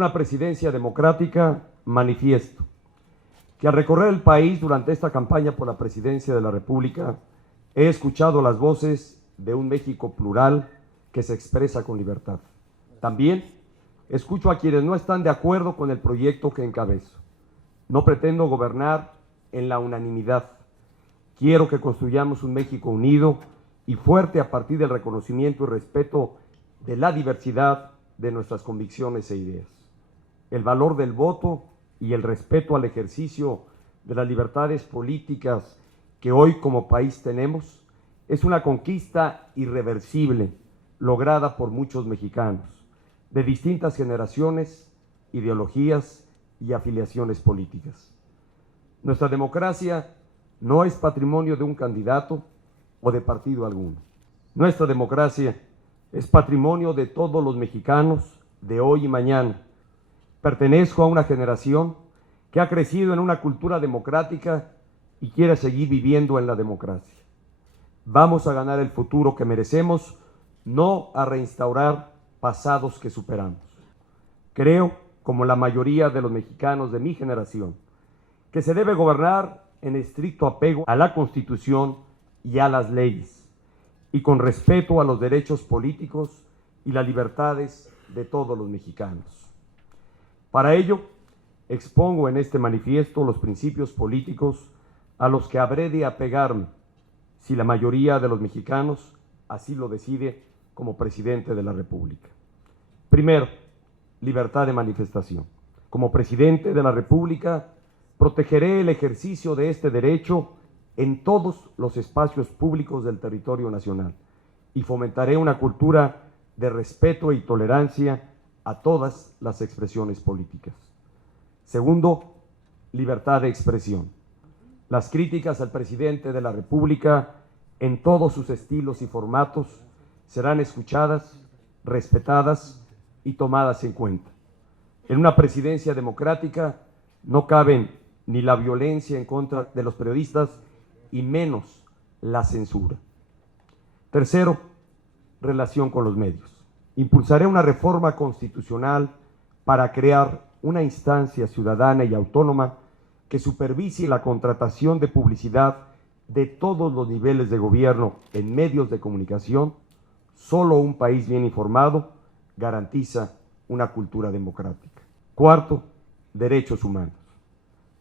una presidencia democrática, manifiesto que al recorrer el país durante esta campaña por la presidencia de la República, he escuchado las voces de un México plural que se expresa con libertad. También escucho a quienes no están de acuerdo con el proyecto que encabezo. No pretendo gobernar en la unanimidad. Quiero que construyamos un México unido y fuerte a partir del reconocimiento y respeto de la diversidad de nuestras convicciones e ideas. El valor del voto y el respeto al ejercicio de las libertades políticas que hoy como país tenemos es una conquista irreversible lograda por muchos mexicanos de distintas generaciones, ideologías y afiliaciones políticas. Nuestra democracia no es patrimonio de un candidato o de partido alguno. Nuestra democracia es patrimonio de todos los mexicanos de hoy y mañana. Pertenezco a una generación que ha crecido en una cultura democrática y quiere seguir viviendo en la democracia. Vamos a ganar el futuro que merecemos, no a reinstaurar pasados que superamos. Creo, como la mayoría de los mexicanos de mi generación, que se debe gobernar en estricto apego a la Constitución y a las leyes, y con respeto a los derechos políticos y las libertades de todos los mexicanos. Para ello, expongo en este manifiesto los principios políticos a los que habré de apegarme si la mayoría de los mexicanos así lo decide como presidente de la República. Primero, libertad de manifestación. Como presidente de la República, protegeré el ejercicio de este derecho en todos los espacios públicos del territorio nacional y fomentaré una cultura de respeto y tolerancia a todas las expresiones políticas. Segundo, libertad de expresión. Las críticas al presidente de la República en todos sus estilos y formatos serán escuchadas, respetadas y tomadas en cuenta. En una presidencia democrática no caben ni la violencia en contra de los periodistas y menos la censura. Tercero, relación con los medios. Impulsaré una reforma constitucional para crear una instancia ciudadana y autónoma que supervise la contratación de publicidad de todos los niveles de gobierno en medios de comunicación. Solo un país bien informado garantiza una cultura democrática. Cuarto, derechos humanos.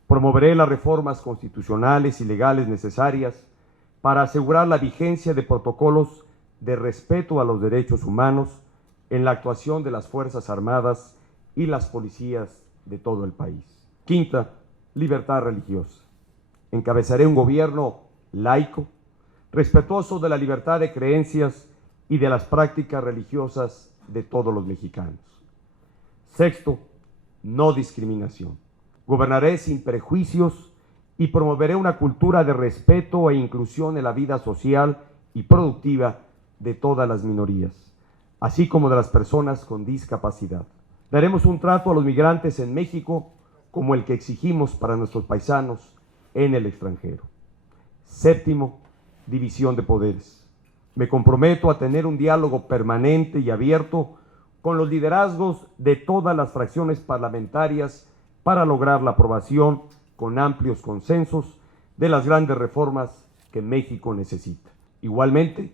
Promoveré las reformas constitucionales y legales necesarias para asegurar la vigencia de protocolos de respeto a los derechos humanos en la actuación de las Fuerzas Armadas y las policías de todo el país. Quinta, libertad religiosa. Encabezaré un gobierno laico, respetuoso de la libertad de creencias y de las prácticas religiosas de todos los mexicanos. Sexto, no discriminación. Gobernaré sin prejuicios y promoveré una cultura de respeto e inclusión en la vida social y productiva de todas las minorías, así como de las personas con discapacidad. Daremos un trato a los migrantes en México como el que exigimos para nuestros paisanos en el extranjero. Séptimo, división de poderes. Me comprometo a tener un diálogo permanente y abierto con los liderazgos de todas las fracciones parlamentarias para lograr la aprobación con amplios consensos de las grandes reformas que México necesita. Igualmente,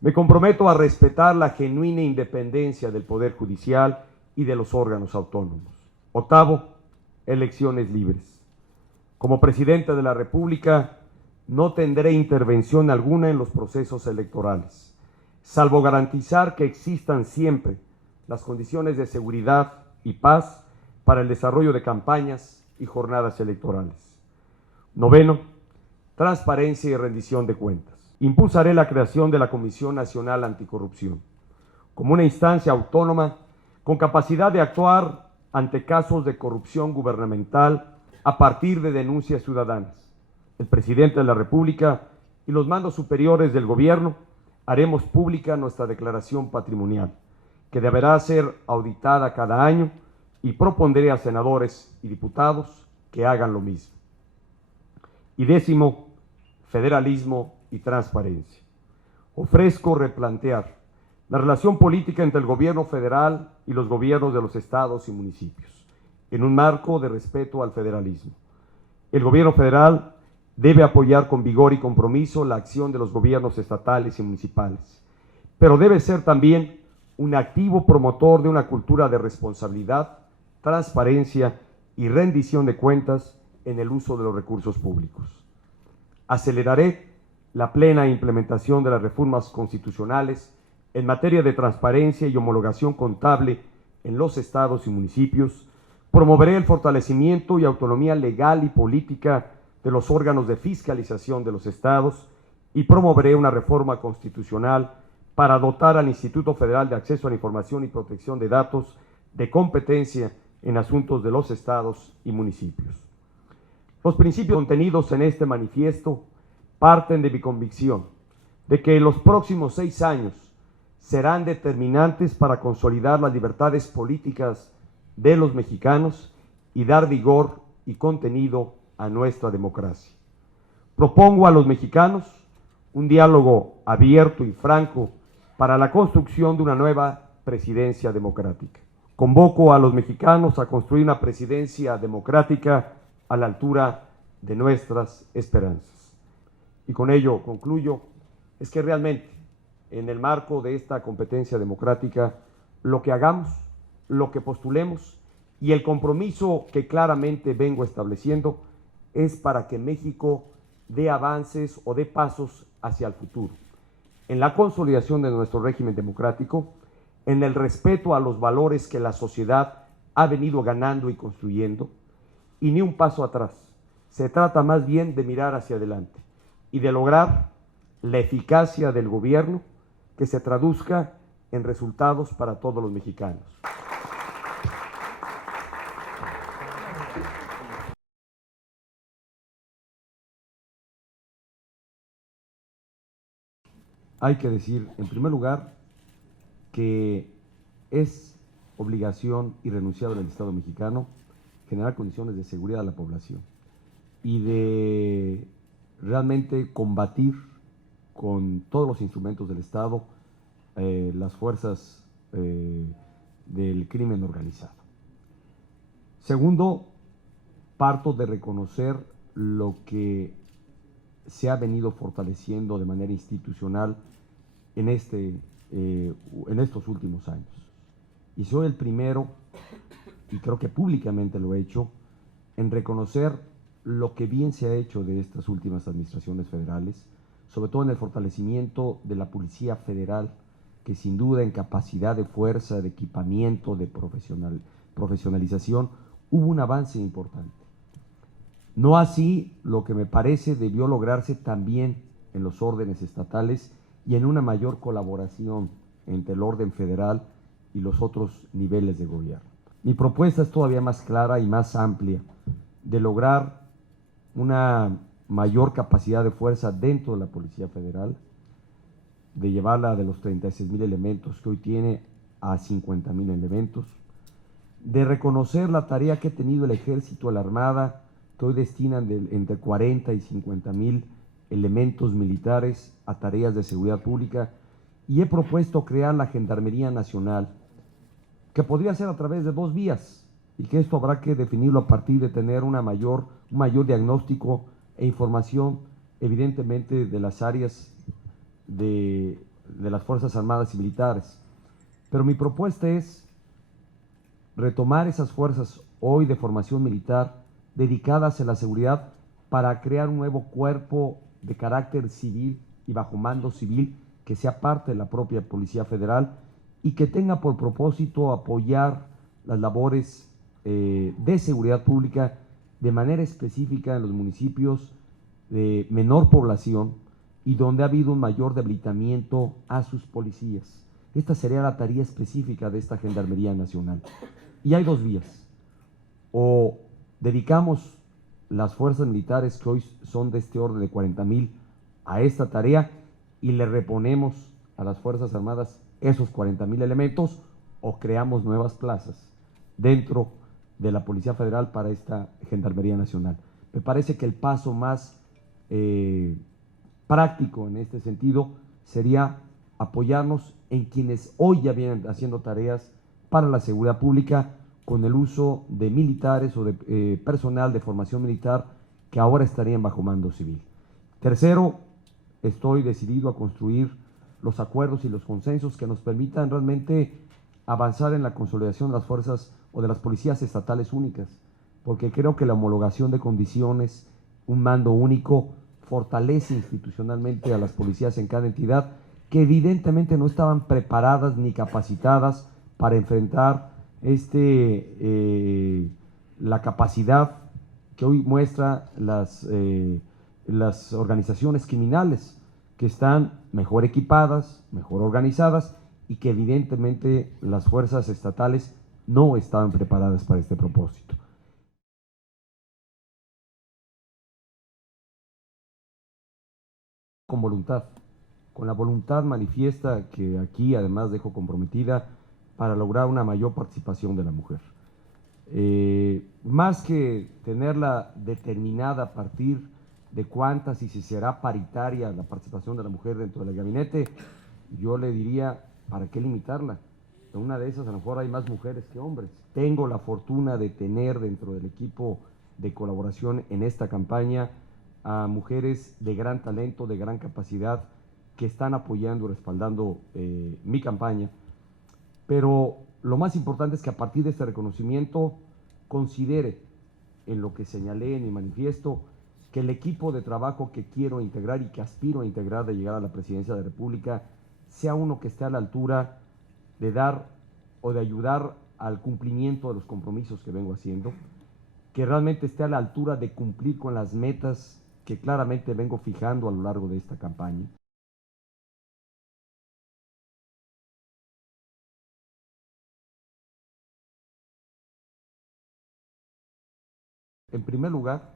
me comprometo a respetar la genuina independencia del Poder Judicial y de los órganos autónomos. Octavo, elecciones libres. Como presidente de la República, no tendré intervención alguna en los procesos electorales, salvo garantizar que existan siempre las condiciones de seguridad y paz para el desarrollo de campañas y jornadas electorales. Noveno, transparencia y rendición de cuentas. Impulsaré la creación de la Comisión Nacional Anticorrupción, como una instancia autónoma con capacidad de actuar ante casos de corrupción gubernamental a partir de denuncias ciudadanas. El presidente de la República y los mandos superiores del gobierno haremos pública nuestra declaración patrimonial, que deberá ser auditada cada año, y propondré a senadores y diputados que hagan lo mismo. Y décimo, federalismo y transparencia. Ofrezco replantear la relación política entre el gobierno federal y los gobiernos de los estados y municipios, en un marco de respeto al federalismo. El gobierno federal debe apoyar con vigor y compromiso la acción de los gobiernos estatales y municipales, pero debe ser también un activo promotor de una cultura de responsabilidad, transparencia y rendición de cuentas en el uso de los recursos públicos. Aceleraré la plena implementación de las reformas constitucionales en materia de transparencia y homologación contable en los estados y municipios. Promoveré el fortalecimiento y autonomía legal y política de los órganos de fiscalización de los estados y promoveré una reforma constitucional para dotar al Instituto Federal de Acceso a la Información y Protección de Datos de competencia en asuntos de los estados y municipios. Los principios contenidos en este manifiesto parten de mi convicción de que los próximos 6 años serán determinantes para consolidar las libertades políticas de los mexicanos y dar vigor y contenido a nuestra democracia. Propongo a los mexicanos un diálogo abierto y franco para la construcción de una nueva presidencia democrática. Convoco a los mexicanos a construir una presidencia democrática a la altura de nuestras esperanzas. Y con ello concluyo, es que realmente en el marco de esta competencia democrática, lo que hagamos, lo que postulemos y el compromiso que claramente vengo estableciendo es para que México dé avances o dé pasos hacia el futuro, en la consolidación de nuestro régimen democrático, en el respeto a los valores que la sociedad ha venido ganando y construyendo, y ni un paso atrás. Se trata más bien de mirar hacia adelante y de lograr la eficacia del gobierno que se traduzca en resultados para todos los mexicanos. Hay que decir, en primer lugar, que es obligación irrenunciable del Estado mexicano generar condiciones de seguridad a la población y de realmente combatir con todos los instrumentos del Estado las fuerzas del crimen organizado. Segundo, parto de reconocer lo que se ha venido fortaleciendo de manera institucional en estos últimos años. Y soy el primero, y creo que públicamente lo he hecho, en reconocer lo que bien se ha hecho de estas últimas administraciones federales, sobre todo en el fortalecimiento de la Policía Federal, que sin duda en capacidad de fuerza, de equipamiento, de profesionalización, hubo un avance importante. No así lo que me parece debió lograrse también en los órdenes estatales y en una mayor colaboración entre el orden federal y los otros niveles de gobierno. Mi propuesta es todavía más clara y más amplia de lograr una mayor capacidad de fuerza dentro de la Policía Federal, de llevarla de los 36,000 elementos que hoy tiene a 50,000 elementos, de reconocer la tarea que ha tenido el Ejército, la Armada, que hoy destinan entre 40 y 50,000 elementos militares a tareas de seguridad pública, y he propuesto crear la Gendarmería Nacional, que podría ser a través de 2 vías, y que esto habrá que definirlo a partir de tener un mayor diagnóstico e información, evidentemente, de las áreas de las Fuerzas Armadas y Militares. Pero mi propuesta es retomar esas fuerzas hoy de formación militar dedicadas a la seguridad para crear un nuevo cuerpo de carácter civil y bajo mando civil que sea parte de la propia Policía Federal y que tenga por propósito apoyar las labores de seguridad pública de manera específica en los municipios de menor población y donde ha habido un mayor debilitamiento a sus policías. Esta sería la tarea específica de esta Gendarmería Nacional. Y hay 2 vías. O dedicamos las fuerzas militares que hoy son de este orden de 40,000 a esta tarea y le reponemos a las Fuerzas Armadas esos 40,000 elementos, o creamos nuevas plazas dentro de la Policía Federal para esta Gendarmería Nacional. Me parece que el paso más práctico en este sentido sería apoyarnos en quienes hoy ya vienen haciendo tareas para la seguridad pública con el uso de militares o de personal de formación militar que ahora estarían bajo mando civil. Tercero, estoy decidido a construir los acuerdos y los consensos que nos permitan realmente avanzar en la consolidación de las fuerzas o de las policías estatales únicas, porque creo que la homologación de condiciones, un mando único, fortalece institucionalmente a las policías en cada entidad que evidentemente no estaban preparadas ni capacitadas para enfrentar la capacidad que hoy muestra las organizaciones criminales, que están mejor equipadas, mejor organizadas y que evidentemente las fuerzas estatales no estaban preparadas para este propósito. Con voluntad, con la voluntad manifiesta que aquí además dejo comprometida para lograr una mayor participación de la mujer. Más que tenerla determinada a partir de cuántas y si será paritaria la participación de la mujer dentro del gabinete, yo le diría, ¿para qué limitarla? En una de esas a lo mejor hay más mujeres que hombres. Tengo la fortuna de tener dentro del equipo de colaboración en esta campaña a mujeres de gran talento, de gran capacidad, que están apoyando y respaldando mi campaña. Pero lo más importante es que a partir de este reconocimiento considere, en lo que señalé en mi manifiesto, que el equipo de trabajo que quiero integrar y que aspiro a integrar de llegar a la presidencia de la República sea uno que esté a la altura de dar o de ayudar al cumplimiento de los compromisos que vengo haciendo, que realmente esté a la altura de cumplir con las metas que claramente vengo fijando a lo largo de esta campaña. En primer lugar,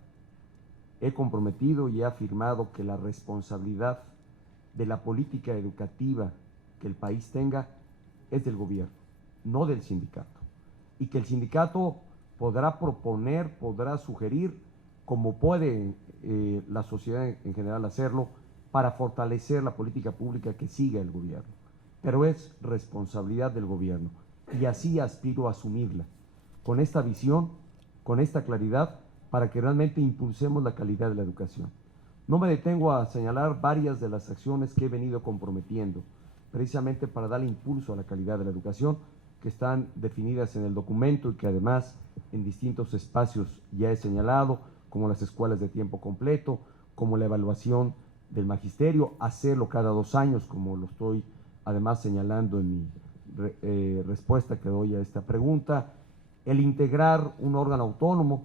he comprometido y he afirmado que la responsabilidad de la política educativa que el país tenga es del gobierno, no del sindicato. Y que el sindicato podrá proponer, podrá sugerir, como puede la sociedad en general hacerlo, para fortalecer la política pública que siga el gobierno. Pero es responsabilidad del gobierno y así aspiro a asumirla, con esta visión, con esta claridad, para que realmente impulsemos la calidad de la educación. No me detengo a señalar varias de las acciones que he venido comprometiendo, precisamente para dar impulso a la calidad de la educación, que están definidas en el documento y que además en distintos espacios ya he señalado, como las escuelas de tiempo completo, como la evaluación del magisterio, hacerlo cada 2 años, como lo estoy además señalando en mi respuesta que doy a esta pregunta, el integrar un órgano autónomo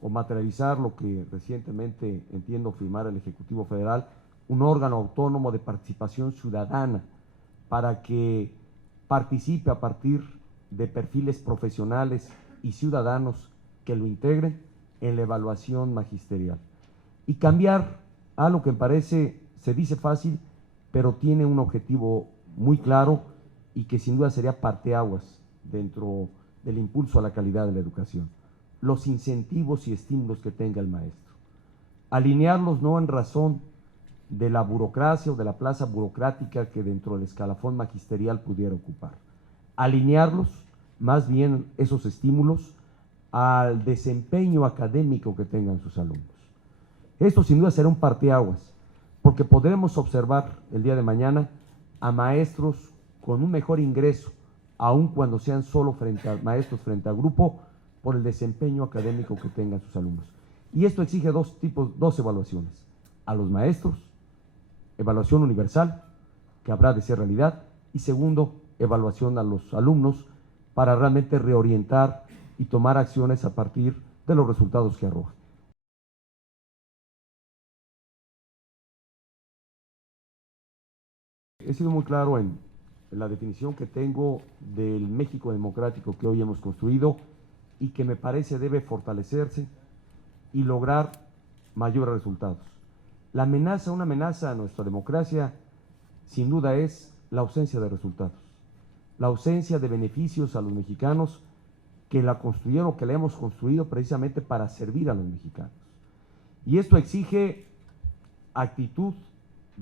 o materializar lo que recientemente entiendo firmar el Ejecutivo Federal, un órgano autónomo de participación ciudadana para que participe a partir de perfiles profesionales y ciudadanos que lo integren en la evaluación magisterial. Y cambiar algo que me parece, se dice fácil, pero tiene un objetivo muy claro y que sin duda sería parteaguas dentro del impulso a la calidad de la educación: los incentivos y estímulos que tenga el maestro. Alinearlos no en razón de la burocracia o de la plaza burocrática que dentro del escalafón magisterial pudiera ocupar. Alinearlos, más bien esos estímulos, al desempeño académico que tengan sus alumnos. Esto sin duda será un parteaguas, porque podremos observar el día de mañana a maestros con un mejor ingreso, aun cuando sean solo maestros frente al grupo, por el desempeño académico que tengan sus alumnos. Y esto exige dos evaluaciones: a los maestros, evaluación universal, que habrá de ser realidad, y segundo, evaluación a los alumnos, para realmente reorientar y tomar acciones a partir de los resultados que arrojen. He sido muy claro en la definición que tengo del México democrático que hoy hemos construido y que me parece debe fortalecerse y lograr mayores resultados. La amenaza, una amenaza a nuestra democracia, sin duda es la ausencia de resultados, la ausencia de beneficios a los mexicanos que la construyeron, que la hemos construido precisamente para servir a los mexicanos. Y esto exige actitud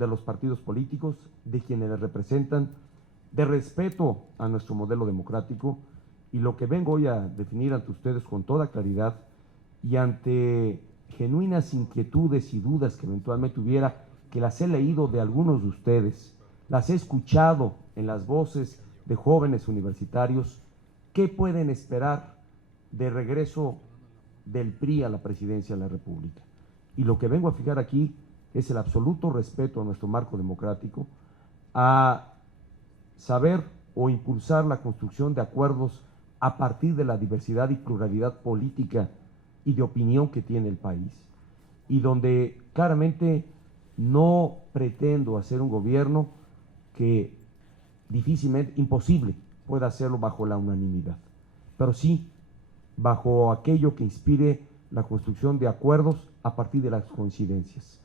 de los partidos políticos, de quienes les representan, de respeto a nuestro modelo democrático, y lo que vengo hoy a definir ante ustedes con toda claridad y ante genuinas inquietudes y dudas que eventualmente hubiera, que las he leído de algunos de ustedes, las he escuchado en las voces de jóvenes universitarios, ¿qué pueden esperar de regreso del PRI a la presidencia de la República? Y lo que vengo a fijar aquí es el absoluto respeto a nuestro marco democrático, a saber o impulsar la construcción de acuerdos a partir de la diversidad y pluralidad política y de opinión que tiene el país, y donde claramente no pretendo hacer un gobierno que difícilmente, imposible, pueda hacerlo bajo la unanimidad, pero sí bajo aquello que inspire la construcción de acuerdos a partir de las coincidencias.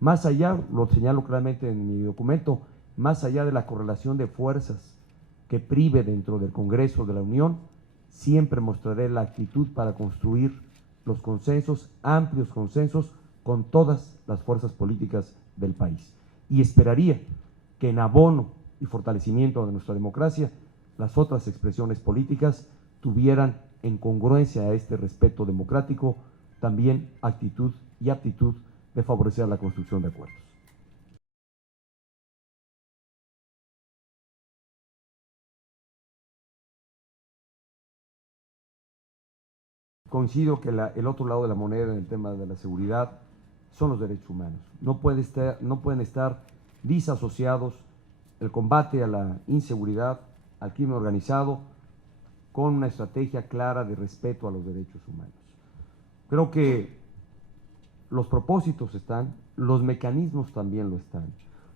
Más allá, lo señalo claramente en mi documento, más allá de la correlación de fuerzas que prive dentro del Congreso de la Unión, siempre mostraré la actitud para construir los consensos, amplios consensos, con todas las fuerzas políticas del país. Y esperaría que en abono y fortalecimiento de nuestra democracia, las otras expresiones políticas tuvieran, en congruencia a este respeto democrático, también actitud y aptitud de favorecer la construcción de acuerdos. Coincido que el otro lado de la moneda en el tema de la seguridad son los derechos humanos. No pueden estar disasociados el combate a la inseguridad, al crimen organizado, con una estrategia clara de respeto a los derechos humanos. Creo que los propósitos están, los mecanismos también lo están.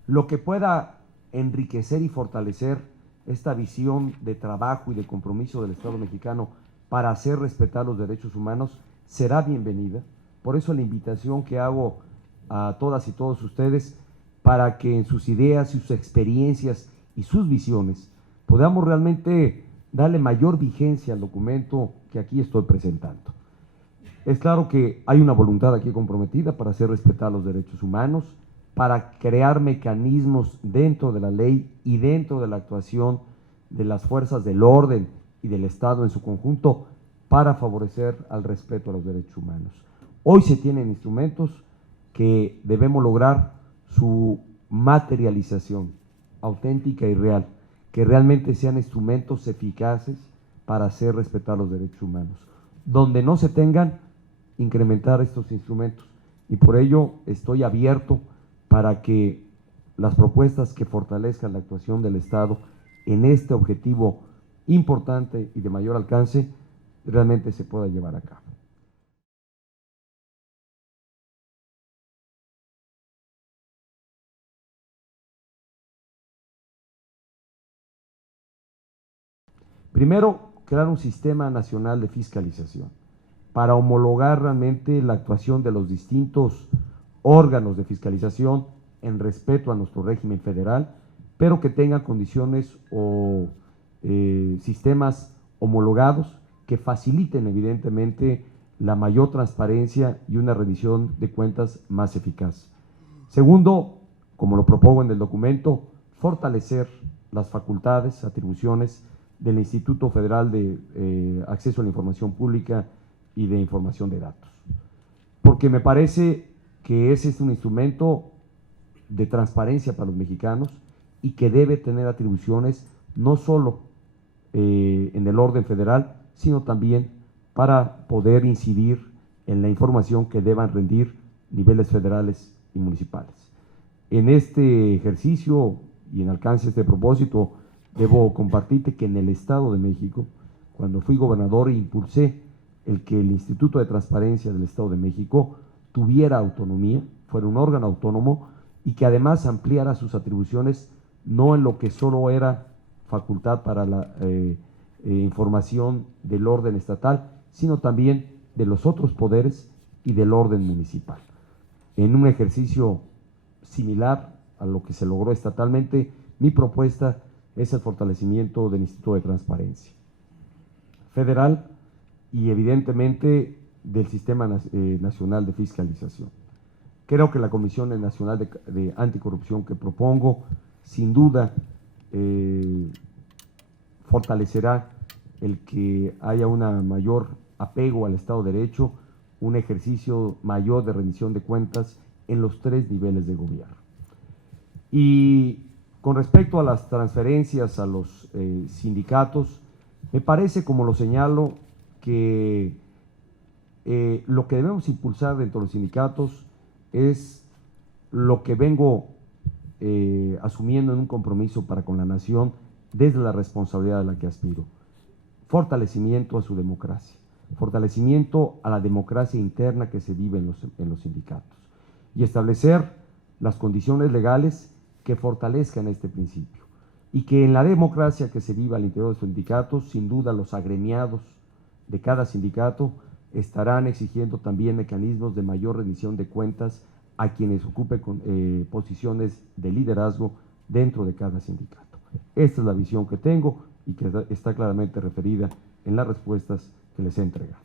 Lo que pueda enriquecer y fortalecer esta visión de trabajo y de compromiso del Estado mexicano para hacer respetar los derechos humanos será bienvenida. Por eso la invitación que hago a todas y todos ustedes para que en sus ideas, sus experiencias y sus visiones podamos realmente darle mayor vigencia al documento que aquí estoy presentando. Es claro que hay una voluntad aquí comprometida para hacer respetar los derechos humanos, para crear mecanismos dentro de la ley y dentro de la actuación de las fuerzas del orden y del Estado en su conjunto para favorecer al respeto a los derechos humanos. Hoy se tienen instrumentos que debemos lograr su materialización auténtica y real, que realmente sean instrumentos eficaces para hacer respetar los derechos humanos. Donde no se tengan, incrementar estos instrumentos. Y por ello estoy abierto para que las propuestas que fortalezcan la actuación del Estado en este objetivo importante y de mayor alcance realmente se pueda llevar a cabo. Primero, crear un sistema nacional de fiscalización para homologar realmente la actuación de los distintos órganos de fiscalización en respeto a nuestro régimen federal, pero que tengan condiciones o sistemas homologados que faciliten evidentemente la mayor transparencia y una rendición de cuentas más eficaz. Segundo, como lo propongo en el documento, fortalecer las facultades, atribuciones del Instituto Federal de Acceso a la Información Pública y de Información de Datos. Porque me parece que ese es un instrumento de transparencia para los mexicanos y que debe tener atribuciones no solo en el orden federal, sino también para poder incidir en la información que deban rendir niveles federales y municipales. En este ejercicio y en alcance de este propósito, debo compartirte que en el Estado de México, cuando fui gobernador, impulsé el que el Instituto de Transparencia del Estado de México tuviera autonomía, fuera un órgano autónomo y que además ampliara sus atribuciones no en lo que solo era facultad para la información del orden estatal, sino también de los otros poderes y del orden municipal. En un ejercicio similar a lo que se logró estatalmente, mi propuesta es el fortalecimiento del Instituto de Transparencia federal y evidentemente del Sistema Nacional de Fiscalización. Creo que la Comisión Nacional de Anticorrupción que propongo, sin duda, fortalecerá el que haya un mayor apego al Estado de Derecho, un ejercicio mayor de rendición de cuentas en los 3 niveles de gobierno. Y con respecto a las transferencias a los sindicatos, me parece, como lo señalo, que lo que debemos impulsar dentro de los sindicatos es lo que vengo asumiendo en un compromiso para con la nación desde la responsabilidad a la que aspiro. Fortalecimiento a su democracia, fortalecimiento a la democracia interna que se vive en los sindicatos y establecer las condiciones legales que fortalezcan este principio y que en la democracia que se vive al interior de los sindicatos, sin duda los agremiados de cada sindicato estarán exigiendo también mecanismos de mayor rendición de cuentas a quienes ocupen posiciones de liderazgo dentro de cada sindicato. Esta es la visión que tengo y que está claramente referida en las respuestas que les he entregado.